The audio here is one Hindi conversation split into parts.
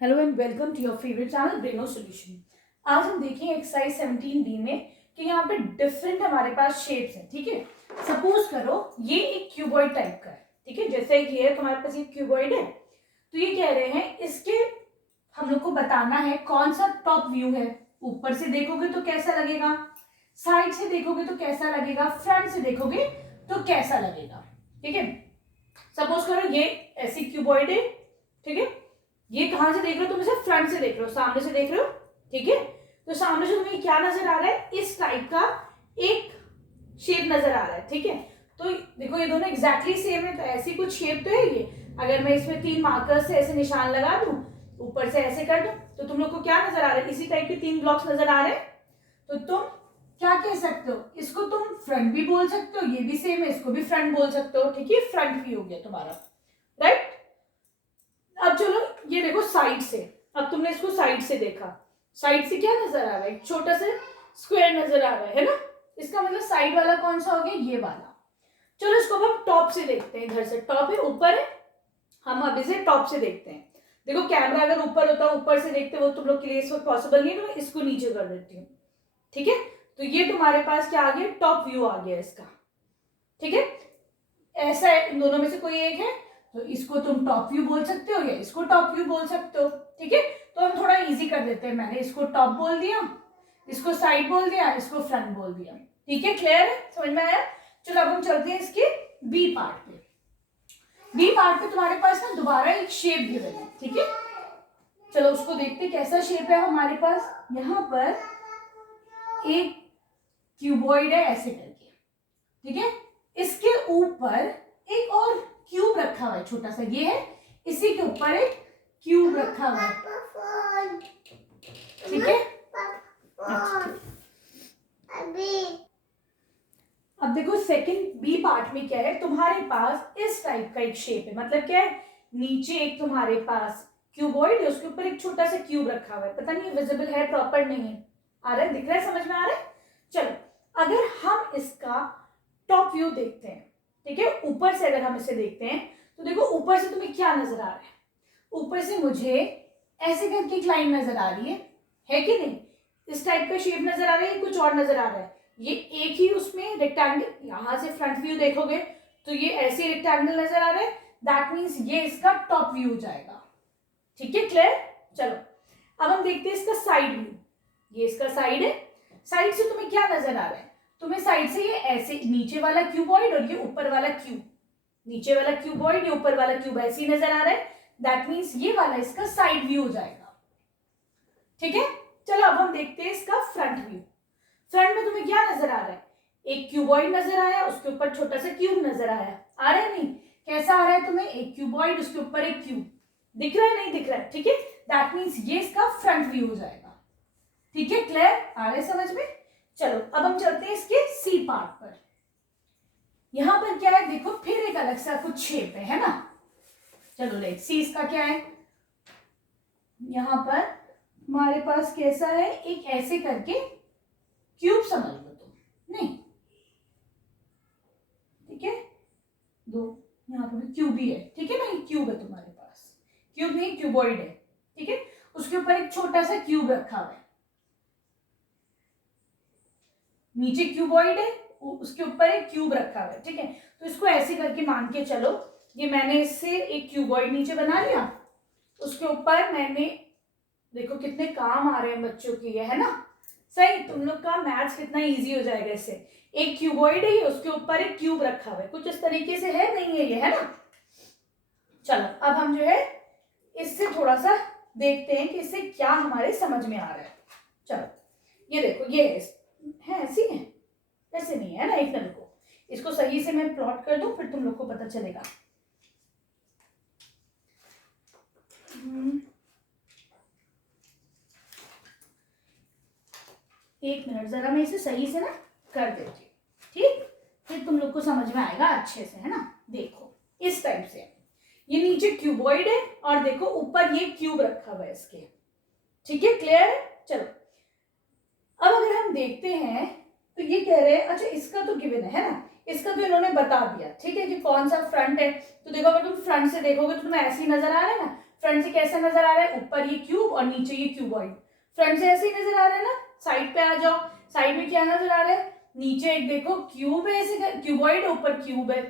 Hello and welcome to your favourite channel Breno solution. आज हम देखेंगे एक्सरसाइज 17B में कि यहाँ पे डिफरेंट हमारे पास शेप्स हैं। ठीक है, सपोज करो ये एक क्यूबॉइड टाइप का है। ठीक है, जैसे ये है तुम्हारे पास, ये क्यूबॉइड है। तो ये कह रहे हैं इसके हम लोग को बताना है कौन सा टॉप व्यू है। ऊपर से देखोगे तो कैसा लगेगा, साइड से देखोगे तो कैसा लगेगा, फ्रंट से देखोगे तो कैसा लगेगा। ठीक है, सपोज करो ये ऐसी क्यूबॉइड है। ठीक है, ये कहां से देख रहे हो तुम? इसे फ्रंट से देख रहे हो, सामने से देख रहे हो। ठीक है, तो सामने से तुम्हें क्या नजर आ रहा है? इस टाइप का एक शेप नजर आ रहा है। ठीक है, तो देखो ये दोनों एग्जैक्टली सेम है, तो ऐसी कुछ शेप तो है ये। अगर मैं इसमें 3 मार्कर से ऐसे निशान लगा दूं, ऊपर से ऐसे कर दूं, तो तुम लोग को क्या नजर आ रहा है? इसी टाइप के 3 ब्लॉक्स नजर आ रहे हैं। तो तुम क्या कह सकते हो? इसको तुम फ्रंट भी बोल सकते हो, ये भी सेम है, इसको भी फ्रंट बोल सकते हो। ठीक है, फ्रंट व्यू हो गया तुम्हारा, राइट। अब चलो ये देखो साइड से। अब तुमने इसको साइड से देखा, साइड से क्या नजर आ रहा है? छोटा सा स्क्वायर नजर आ रहा है ना। इसका मतलब साइड वाला कौन सा हो गया? ये वाला। चलो इसको हम टॉप से देखते हैं। इधर से टॉप है, ऊपर है, हम अब इसे टॉप से देखते हैं। देखो कैमरा अगर ऊपर होता, ऊपर से देखते वो तुम लोग के लिए इस वक्त पॉसिबल नहीं है, तो मैं इसको नीचे कर देती हूँ। ठीक है, तो ये तुम्हारे पास क्या आ गया? टॉप व्यू आ गया इसका। ठीक है, ऐसा है, इन दोनों में से कोई एक है, तो इसको तुम टॉप व्यू बोल सकते हो या इसको टॉप व्यू बोल सकते हो। ठीक है, तो हम थोड़ा इजी कर देते हैं। मैंने इसको टॉप बोल दिया, इसको साइड बोल दिया, इसको फ्रंट बोल दिया। ठीक है, क्लियर है? समझ में आया? चलो अब हम चलते हैं इसके बी पार्ट पे। बी पार्ट पे तुम्हारे पास ना दोबारा एक शेप गिवन है। ठीक है, चलो उसको देखते कैसा शेप है हमारे पास। यहां पर एक क्यूबॉइड है ऐसे करके। ठीक है, इसके ऊपर एक और क्यूब रखा हुआ है, छोटा सा ये है, इसी के ऊपर एक क्यूब रखा हुआ है। ठीक है, अब देखो सेकंड बी पार्ट में क्या है, तुम्हारे पास इस टाइप का एक शेप है। मतलब क्या है, नीचे एक तुम्हारे पास क्यूबॉइड है, उसके ऊपर एक छोटा सा क्यूब रखा हुआ है। पता नहीं विजिबल है, प्रॉपर नहीं है, आ रहा है, दिख रहा है, समझ में आ रहा है? चलो अगर हम इसका टॉप व्यू देखते हैं, ठीक है, ऊपर से अगर हम इसे देखते हैं, तो देखो ऊपर से तुम्हें क्या नजर आ रहा है? ऊपर से मुझे ऐसे करके एक लाइन नजर आ रही है कि नहीं? इस टाइप का शेप नजर आ रहा है, कुछ और नजर आ रहा है? ये एक ही उसमें रेक्टेंगल, यहां से फ्रंट व्यू देखोगे तो ये ऐसे रेक्टेंगल नजर आ रहा है। दैट मीन्स ये इसका टॉप व्यू हो जाएगा। ठीक है, क्लियर? चलो अब हम देखते हैं इसका साइड व्यू। ये इसका साइड है। साइड से तुम्हें क्या नजर आ रहा है? तुम्हें साइड से ये ऐसे नीचे वाला क्यूबॉइड और ये ऊपर वाला क्यूब, नीचे वाला क्यूबॉइड, ये ऊपर वाला क्यूब ऐसे ही नजर आ रहा है। दैट मीन्स ये वाला इसका साइड व्यू हो जाएगा। ठीक है, चलो अब हम देखते हैं इसका फ्रंट व्यू। फ्रंट में तुम्हें क्या नजर आ रहा है? एक क्यूबॉइड नजर आया, उसके ऊपर छोटा सा क्यूब नजर आया, आ रहा है नहीं? कैसा आ रहा है तुम्हें? एक क्यूबॉइड, उसके ऊपर एक क्यूब, दिख रहा है नहीं दिख रहा है? ठीक है, दैट मीन्स ये इसका फ्रंट व्यू हो जाएगा। ठीक है, क्लियर? आ रहा है समझ में? चलो अब हम चलते हैं इसके सी पार्ट पर। यहां पर क्या है देखो, फिर एक अलग सा कुछ शेप है ना। चलो लेट्स सी इसका क्या है। यहां पर हमारे पास कैसा है, एक ऐसे करके क्यूब समझ लो तुम, नहीं? ठीक है, दो यहाँ पर भी क्यूब ही है। ठीक है ना, ये क्यूब है तुम्हारे पास, क्यूब नहीं क्यूबॉइड है। ठीक है, उसके ऊपर एक छोटा सा क्यूब रखा हुआ है, नीचे क्यूबॉइड है, उसके ऊपर एक क्यूब रखा हुआ है। ठीक है, तो इसको ऐसे करके मान के चलो, ये मैंने इससे एक क्यूबॉइड नीचे बना लिया, उसके ऊपर मैंने, देखो कितने काम आ रहे हैं बच्चों के ये, है ना? सही, तुम लोग का मैथ्स कितना इजी हो जाएगा इससे। एक क्यूबॉइड है, उसके ऊपर एक क्यूब रखा हुआ है, कुछ इस तरीके से है, नहीं है ये, है ना? चलो अब हम जो है इससे थोड़ा सा देखते हैं कि इससे क्या हमारे समझ में आ रहा है। चलो ये देखो, ये है ऐसी है, ऐसे नहीं है ना, एक नल को, इसको सही से मैं प्लॉट कर दूं, फिर तुम लोग को पता चलेगा। एक मिनट, जरा मैं इसे सही से ना कर देती हूँ, ठीक? फिर तुम लोग को समझ में आएगा अच्छे से, है ना? देखो इस टाइप से ये नीचे क्यूबॉइड है और देखो ऊपर ये क्यूब रखा हुआ है इसके। ठीक है, क्लियर है? चलो अब अगर हम देखते हैं तो ये कह रहे हैं, अच्छा इसका तो गिवन है ना, इसका तो इन्होंने बता दिया। ठीक है, कि कौन सा फ्रंट है। तो देखो अगर तुम फ्रंट से देखोगे तो तुम्हें ऐसे ही नजर आ रहा है ना, फ्रंट से कैसा नजर आ रहा है, ऊपर ये क्यूब और नीचे ये क्यूबॉइड, फ्रंट से ऐसे ही नजर आ रहा है ना। साइड पे आ जाओ, साइड में क्या नजर आ रहा है, नीचे एक देखो क्यूब है, ऐसे क्यूबॉइड, ऊपर क्यूब है,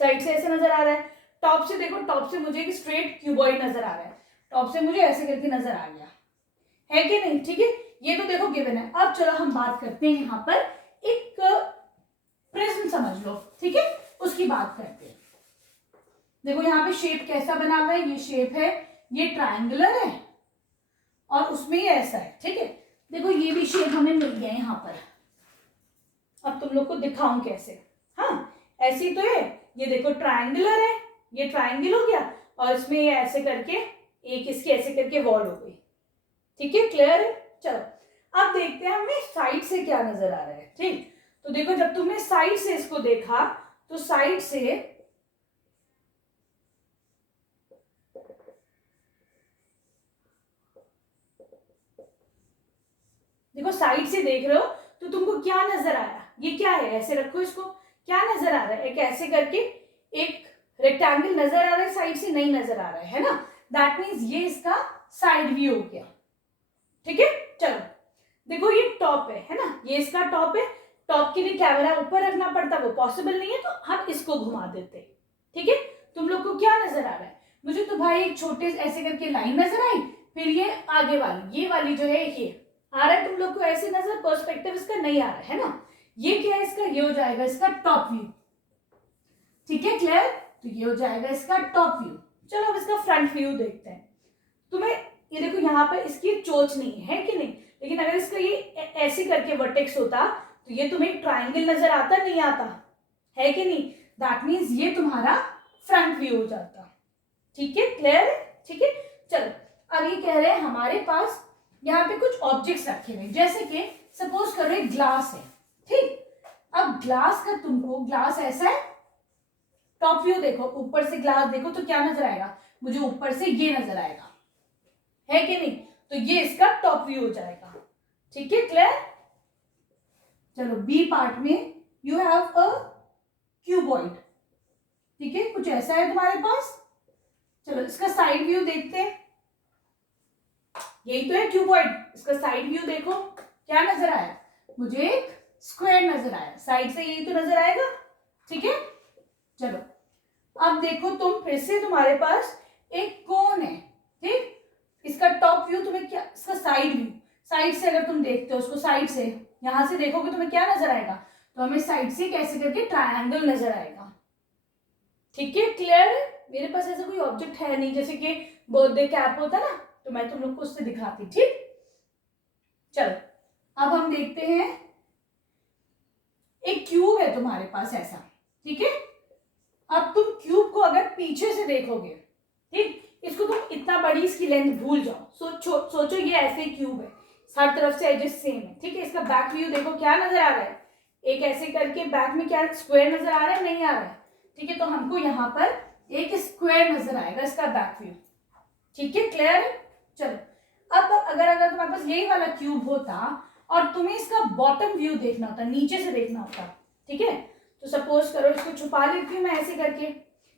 साइड से ऐसे नजर आ रहा है। टॉप से देखो, टॉप से मुझे एक स्ट्रेट क्यूबॉइड नजर आ रहा है, टॉप से मुझे ऐसे करके नजर आ गया, है कि नहीं, ठीक है। ये तो देखो गिवन है। अब चलो हम बात करते हैं यहाँ पर एक प्रिज्म समझ लो, ठीक है, उसकी बात करते हैं। देखो यहाँ पे शेप कैसा बना हुआ है, ये शेप है, ये ट्रायंगुलर है और उसमें ये ऐसा है, ठीक है। देखो ये भी शेप हमें मिल गया यहाँ पर। अब तुम लोग को दिखाऊं कैसे, हाँ ऐसी तो है, ये देखो ट्रायंगुलर है, ये ट्रायंगल हो गया और इसमें ये ऐसे करके एक इसकी ऐसे करके वॉल हो गई, ठीक है, क्लियर है। चलो अब देखते हैं हमें साइड से क्या नजर आ रहा है, ठीक। तो देखो जब तुमने साइड से इसको देखा तो साइड से देखो, साइड से देख रहे हो तो तुमको क्या नजर आया, ये क्या है, ऐसे रखो इसको, क्या नजर आ रहा है, एक ऐसे करके एक रेक्टेंगल नजर आ रहा है, साइड से नहीं नजर आ रहा है ना। दैट मीन्स ये इसका साइड व्यू हो गया, ठीक है। चलो देखो ये टॉप है ना, ये इसका टॉप है, टॉप के लिए कैमरा ऊपर रखना पड़ता, वो पॉसिबल नहीं है, तो हम इसको घुमा देते, ठीक है। तुम लोग को क्या नजर आ रहा है, मुझे तो भाई एक छोटे ऐसे करके लाइन नजर आई, फिर ये आगे वाली, ये वाली जो है ये आ रहा है तुम लोग को ऐसे नजर, पर्सपेक्टिव इसका नहीं आ रहा है ना। ये क्या है इसका, ये हो जाएगा इसका टॉप व्यू, ठीक है, क्लियर। तो ये हो जाएगा इसका टॉप व्यू। चलो अब इसका फ्रंट व्यू देखते हैं। तुम्हें ये देखो यहाँ पर इसकी चोंच नहीं है कि नहीं, लेकिन अगर इसका ये ऐसे करके वर्टेक्स होता तो ये तुम्हें ट्राइंगल नजर आता नहीं आता, है कि नहीं। दैट मीन्स ये तुम्हारा फ्रंट व्यू हो जाता, ठीक है, क्लियर है, ठीक है। चलो अब ये कह रहे हैं हमारे पास यहाँ पे कुछ ऑब्जेक्ट्स रखे हुए, जैसे कि सपोज करो एक ग्लास है, ठीक। अब ग्लास का तुमको, ग्लास ऐसा है, टॉप व्यू देखो, ऊपर से ग्लास देखो तो क्या नजर आएगा, मुझे ऊपर से ये नजर आएगा, है कि नहीं। तो ये इसका टॉप व्यू हो जाएगा, ठीक है, क्लियर। चलो बी पार्ट में यू हैव अ क्यूबॉइड, ठीक है, कुछ ऐसा है तुम्हारे पास। चलो इसका साइड व्यू देखते हैं, यही तो है क्यूबॉइड, इसका साइड व्यू देखो क्या नजर आया, मुझे एक स्क्वायर नजर आया, साइड से यही तो नजर आएगा, ठीक है। चलो अब देखो तुम फिर से, तुम्हारे पास एक कोन है, ठीक, इसका टॉप व्यू तुम्हें क्या, इसका साइड व्यू, साइड से अगर तुम देखते हो उसको, साइड से यहां से देखोगे तुम्हें क्या नजर आएगा, तो हमें साइड से कैसे करके ट्रायंगल नजर आएगा, ठीक है, क्लियर है। मेरे पास ऐसा कोई ऑब्जेक्ट है नहीं, जैसे कि बर्थडे कैप होता ना, तो मैं तुम लोग को उससे दिखाती, ठीक। चलो अब हम देखते हैं, एक क्यूब है तुम्हारे पास ऐसा, ठीक है। अब तुम क्यूब को अगर पीछे से देखोगे, ठीक, इसको तुम इतना बड़ी इसकी लेंथ भूल जाओ, सोचो ये ऐसे क्यूब है, हर तरफ से एजेस सेम है, ठीक है। इसका बैक व्यू देखो क्या नजर आ रहा है, एक ऐसे करके बैक में क्या स्क्वायर नजर आ रहा है, नहीं आ रहा है, ठीक है। तो हमको यहाँ पर एक स्क्वायर नजर आएगा इसका बैक व्यू, ठीक है, क्लियर है। चलो अब अगर तुम्हारे पास यही वाला क्यूब होता और तुम्हें इसका बॉटम व्यू देखना होता, नीचे से देखना होता, ठीक है। तो सपोज करो इसको छुपा लेती हूँ मैं ऐसे करके,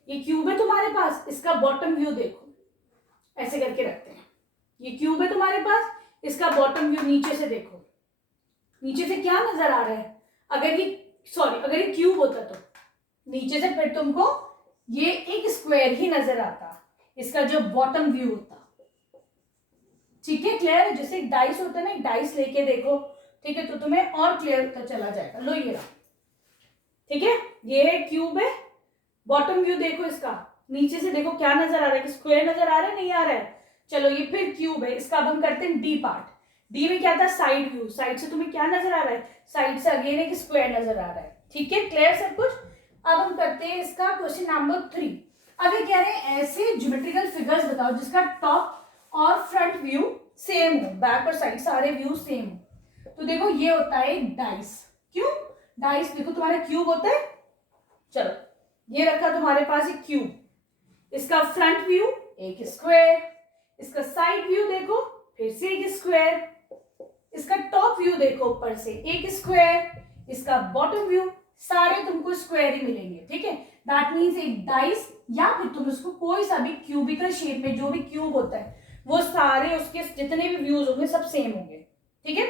ये क्यूब है तुम्हारे पास, इसका बॉटम व्यू देखो, ऐसे करके रखते हैं, ये क्यूब है तुम्हारे पास, इसका बॉटम व्यू नीचे से देखो, नीचे से क्या नजर आ रहा है, अगर ये क्यूब होता तो नीचे से फिर तुमको ये एक स्क्वायर ही नजर आता, इसका जो बॉटम व्यू होता, ठीक है, क्लियर है। जैसे डाइस होता है ना, डाइस लेके देखो, ठीक है, तो तुम्हें और क्लियर होता चला जाएगा। लो ये रहा, ठीक है, ये है क्यूब है, बॉटम व्यू देखो इसका, नीचे से देखो क्या नजर आ रहा है, स्क्वायर नजर आ रहा है, नहीं आ रहा है। चलो ये फिर क्यूब है, इसका अब हम करते हैं डी पार्ट। डी में क्या था, साइड व्यू, साइड से तुम्हें क्या नजर आ रहा है, साइड से अगेन एक स्क्वायर नजर आ रहा है, ठीक है, क्लियर सब कुछ। अब हम करते हैं इसका क्वेश्चन नंबर 3। अब ये कह रहे हैं ऐसे ज्योमेट्रिकल फिगर्स बताओ जिसका टॉप और फ्रंट व्यू सेम हो, बैक और साइड सारे व्यू सेम हो। तो देखो ये होता है डाइस, क्यों, डाइस देखो तुम्हारा क्यूब होता है, चलो ये रखा तुम्हारे पास एक क्यूब, इसका फ्रंट व्यू एक स्क्वायर, इसका साइड व्यू देखो फिर से एक स्क्वायर, इसका टॉप व्यू देखो ऊपर से एक स्क्वायर, इसका बॉटम व्यू, सारे तुमको स्क्वायर ही मिलेंगे, ठीक है। दैट मीन्स एक डाइस या फिर तुम उसको कोई सा भी क्यूबिकल शेप में, जो भी क्यूब होता है वो सारे उसके जितने भी व्यूज होंगे सब सेम होंगे, ठीक है।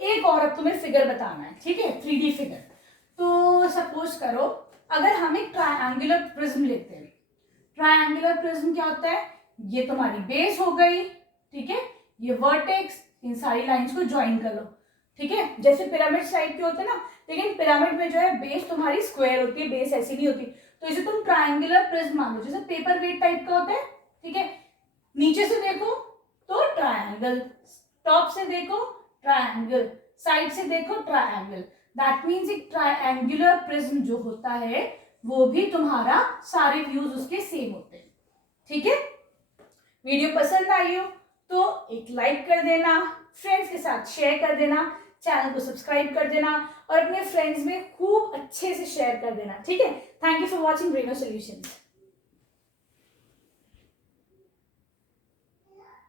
एक और अब तुम्हें फिगर बताना है, ठीक है, 3D फिगर। तो सपोज करो अगर हम एक ट्रायंगुलर प्रिज्म लेते हैं, ट्रायंगुलर प्रिज्म क्या होता है, ये तुम्हारी बेस हो गई, ठीक है, ये वर्टेक्स, इन सारी लाइंस को ज्वाइन कर लो, ठीक है। जैसे पिरामिड टाइप के होते हैं ना, लेकिन पिरामिड में जो है बेस तुम्हारी स्क्वायर होती है, बेस ऐसी नहीं होती, तो इसे तुम ट्रायंगुलर प्रिज्म मान लो, जैसे पेपर वेट टाइप का होता है, ठीक है। नीचे से देखो तो ट्रायंगल, टॉप से देखो ट्रायंगल, साइड से देखो ट्रायंगल, दैट मीन्स एक ट्रायंगुलर प्रिज्म जो होता है वो भी तुम्हारा सारे व्यूज उसके सेम होते हैं, ठीक है। वीडियो पसंद आई हो तो एक लाइक कर देना, फ्रेंड्स के साथ शेयर कर देना, चैनल को सब्सक्राइब कर देना और अपने फ्रेंड्स में खूब अच्छे से शेयर कर देना, ठीक है। Thank you for watching Breno solutions.